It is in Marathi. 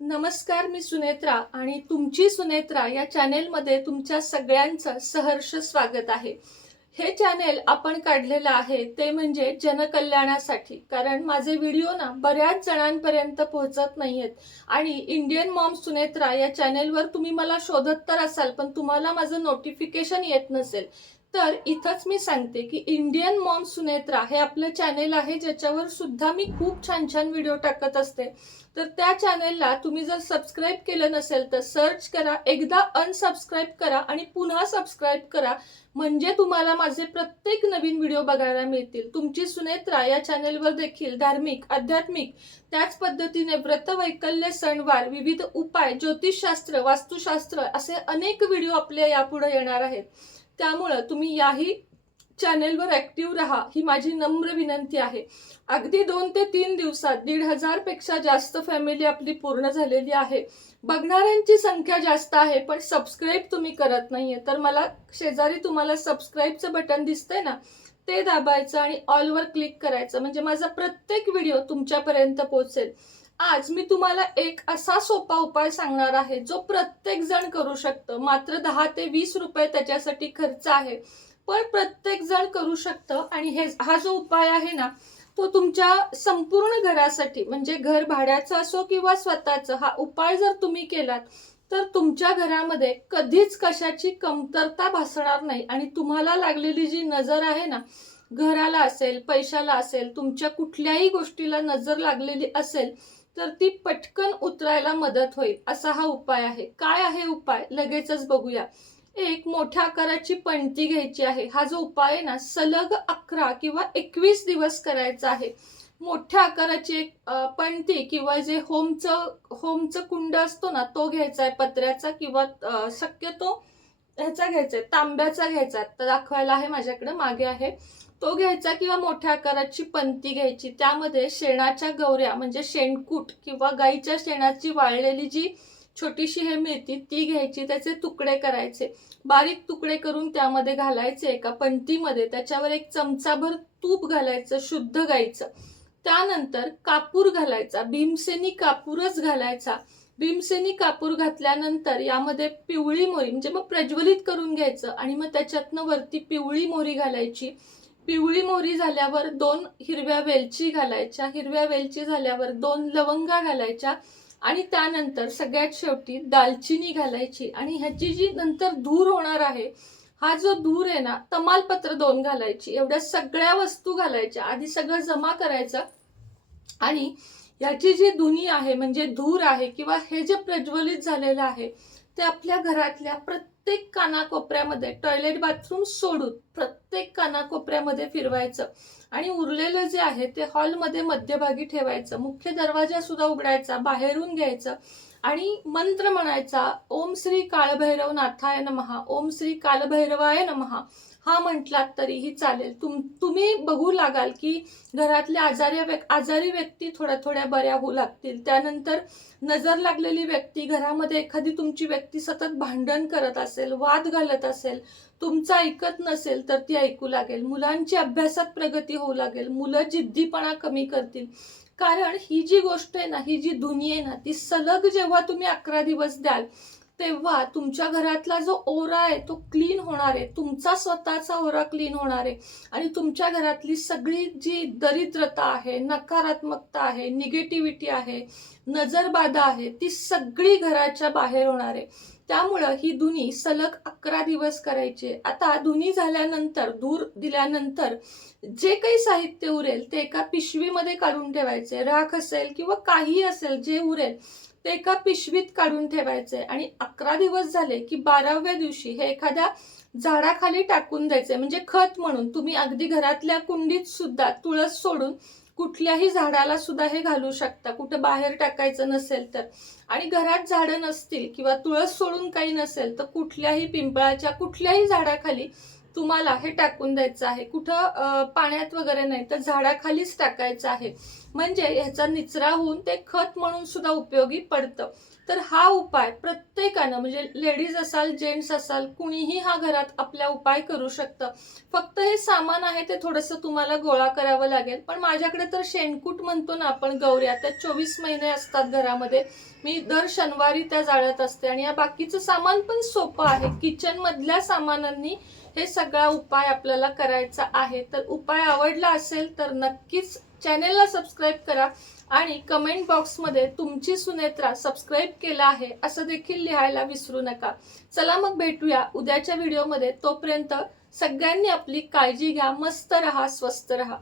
नमस्कार, मी सुनेत्रा आणि तुमची सुनेत्रा या चॅनेलमध्ये तुमच्या सगळ्यांचं सहर्ष स्वागत आहे. हे चॅनेल आपण काढलेलं आहे ते म्हणजे जनकल्याणासाठी, कारण माझे व्हिडिओ ना बऱ्याच जणांपर्यंत पोहोचत नाहीयेत आणि इंडियन मॉम सुनेत्रा या चॅनेलवर तुम्ही मला शोधत तर असाल, पण तुम्हाला माझं नोटिफिकेशन येत नसेल. तर इथंच मी सांगते की इंडियन मॉम सुनेत्रा हे आपलं चॅनेल आहे, ज्याच्यावर सुद्धा मी खूप छान छान व्हिडिओ टाकत असते. तर त्या चॅनेलला तुम्ही जर सबस्क्राईब केलं नसेल तर सर्च करा, एकदा अनसबस्क्राईब करा आणि पुन्हा सबस्क्राईब करा, म्हणजे तुम्हाला माझे प्रत्येक नवीन व्हिडिओ बघायला मिळतील. तुमची सुनेत्रा या चॅनेलवर देखील धार्मिक, आध्यात्मिक, त्याच पद्धतीने व्रत, वैकल्य, सणवार, विविध उपाय, ज्योतिषशास्त्र, वास्तुशास्त्र असे अनेक व्हिडिओ आपल्या यापुढे येणार आहेत. त्यामुळे तुम्ही याही चॅनेलवर ऍक्टिव्ह राहा, ही माझी नम्र विनंती आहे. अगदी 2 ते 3 दिवसात 1,500 पेक्षा जास्त फॅमिली आपली पूर्ण झालेली आहे. बघणाऱ्यांची संख्या जास्त आहे, पण सबस्क्राईब तुम्ही करत नाहीये. तर मला शेजारी तुम्हाला सबस्क्राईबचं बटन दिसतंय ना, ते दाबायचं आणि ऑलवर क्लिक करायचं, म्हणजे माझा प्रत्येक व्हिडिओ तुमच्यापर्यंत पोहोचेल. आज मी तुम्हाला एक असा सोपा उपाय सांगणार आहे जो प्रत्येक जण करू शकतं. मात्र 10 ते 20 रुपये त्याच्यासाठी खर्च आहे, पण प्रत्येक जण करू शकतं. आणि हा जो उपाय आहे ना, तो तुमच्या संपूर्ण घरासाठी, म्हणजे घर भाड्याचं असो किंवा स्वतःचं, हा उपाय जर तुम्ही केलात तर तुमच्या घरामध्ये कधीच कशाची कमतरता भासणार नाही. आणि तुम्हाला लागलेली जी नजर आहे ना, घराला असेल, पैशाला असेल, तुमच्या कुठल्याही गोष्टीला नजर लागलेली असेल तर ती पटकन उतरायला मदत होईल. असा हा उपाय आहे. काय आहे उपाय, लगेचच बघूया. एक मोठ्या आकाराची पणती घ्यायची आहे. हा जो उपाय आहे ना, सलग 11 किंवा 21 दिवस करायचा आहे. मोठ्या आकाराची एक पणती किंवा जे होमचं कुंड असतो ना, तो घ्यायचा आहे, पत्र्याचा किंवा शक्यतो ह्याचा घ्यायचा आहे, तांब्याचा घ्यायचा. तर दाखवायला आहे माझ्याकडे, मागे आहे, तो घ्यायचा किंवा मोठ्या आकाराची पणती घ्यायची. त्यामध्ये शेणाच्या गौऱ्या म्हणजे शेणकूट किंवा गाईच्या शेणाची वाळलेली जी छोटीशी हे मिळती ती घ्यायची. त्याचे तुकडे करायचे, बारीक तुकडे करून त्यामध्ये घालायचे एका पणतीमध्ये. त्याच्यावर 1 चमचाभर तूप घालायचं, शुद्ध गाईचं. त्यानंतर कापूर घालायचा, भीमसेनी कापूरच घालायचा. भीमसेनी कापूर घातल्यानंतर यामध्ये पिवळी मोहरी, म्हणजे मग प्रज्वलित करून घ्यायचं आणि मग त्याच्यातनं वरती पिवळी मोहरी घालायची. पिवळी मोहरी झाल्यावर 2 हिरव्या वेलची घालायच्या. हिरव्या वेलची झाल्यावर 2 लवंगा घालायच्या आणि त्यानंतर सगळ्यात शेवटी दालचिनी घालायची. आणि ह्याची जी नंतर धूर होणार आहे, हा जो धूर आहे ना, तमालपत्र 2 घालायची. एवढ्या सगळ्या वस्तू घालायच्या. आधी सगळं जमा करायचं आणि याची जी धुनी आहे, म्हणजे धूर आहे किंवा हे जे प्रज्वलित झालेलं आहे, ते आपल्या घरातल्या प्रत्येक कानाकोपऱ्यामध्ये, टॉयलेट बाथरूम सोडून प्रत्येक कानाकोपऱ्यामध्ये फिरवायचं. आणि उरलेलं जे आहे ते हॉलमध्ये मध्यभागी ठेवायचं. मुख्य दरवाजा सुद्धा उघडायचा, बाहेरून घ्यायचं आणि मंत्र म्हणायचा, ओम श्री काळभैरव नाथाय नमः, ओम श्री कालभैरवाय नमः. हा म्हटलात तरीही चालेल. तुम्ही बघू लागाल की घरातल्या आजारी व्यक्ती थोड्या थोड्या बऱ्या होऊ लागतील. त्यानंतर नजर लागलेली व्यक्ती, घरामध्ये एखादी तुमची व्यक्ती सतत भांडण करत असेल, वाद घालत असेल, तुमचं ऐकत नसेल तर ती ऐकू लागेल. मुलांची अभ्यासात प्रगती होऊ लागेल. मुलं जिद्दीपणा कमी करतील. कारण ही जी गोष्ट आहे ना, ही जी धुनी आहे ना, ती सलग जेव्हा तुम्ही 11 दिवस द्याल तेव्हा तुमच्या घरातला जो ओरा आहे तो क्लीन होणार आहे. तुमचा स्वतःचा ओरा क्लीन होणार आहे आणि तुमच्या घरातली सगळी जी दरिद्रता आहे, नकारात्मकता आहे, निगेटिव्हिटी आहे, नजरबाधा आहे, ती सगळी घराच्या बाहेर होणार आहे. त्यामुळं ही धुनी सलग 11 दिवस करायची. आता धुनी झाल्यानंतर, धूर दिल्यानंतर जे काही साहित्य उरेल ते एका पिशवीमध्ये काढून ठेवायचे. राख असेल किंवा काही असेल, जे उरेल ते एका पिशवीत काढून ठेवायचे. आणि 11 दिवस झाले की 12व्या दिवशी हे एखाद्या झाडाखाली टाकून द्यायचे, म्हणजे खत म्हणून. तुम्ही अगदी घरातल्या कुंडीत सुद्धा तुळस सोडून कुठल्याही झाडाला सुद्धा हे घालू शकता, कुठं बाहेर टाकायचं नसेल तर. आणि घरात झाडं नसतील किंवा तुळस सोडून काही नसेल तर कुठल्याही पिंपळाच्या कुठल्याही झाडाखाली तुम्हाला हे टाकून द्यायचं आहे. कुठं पाण्यात वगैरे नाही, तर झाडाखालीच टाकायचं आहे. म्हणजे ह्याचा निचरा होऊन ते खत म्हणून सुद्धा उपयोगी पडतं. तर हा उपाय प्रत्येकानं, म्हणजे लेडीज असाल, जेंट्स असाल, कुणीही हा घरात आपल्या उपाय करू शकतं. फक्त हे सामान आहे ते थोडंसं तुम्हाला गोळा करावं लागेल. पण माझ्याकडे तर शेणकूट म्हणतो ना आपण, गौऱ्या, त्या 24 महिने असतात घरामध्ये. मी दर शनिवारी त्या जाळत असते. आणि या बाकीचं सामान पण सोपं आहे. किचन मधल्या सामानांनी हे सगळा उपाय आपल्याला करायचा आहे. तर उपाय आवडला असेल तर नक्कीच चॅनेलला सबस्क्राईब करा आणि कमेंट बॉक्समध्ये तुमची सुनेत्रा सबस्क्राईब केला आहे असं देखील लिहायला विसरू नका. चला मग भेटूया उद्याच्या व्हिडिओमध्ये. तोपर्यंत सगळ्यांनी आपली काळजी घ्या. मस्त रहा, स्वस्त रहा.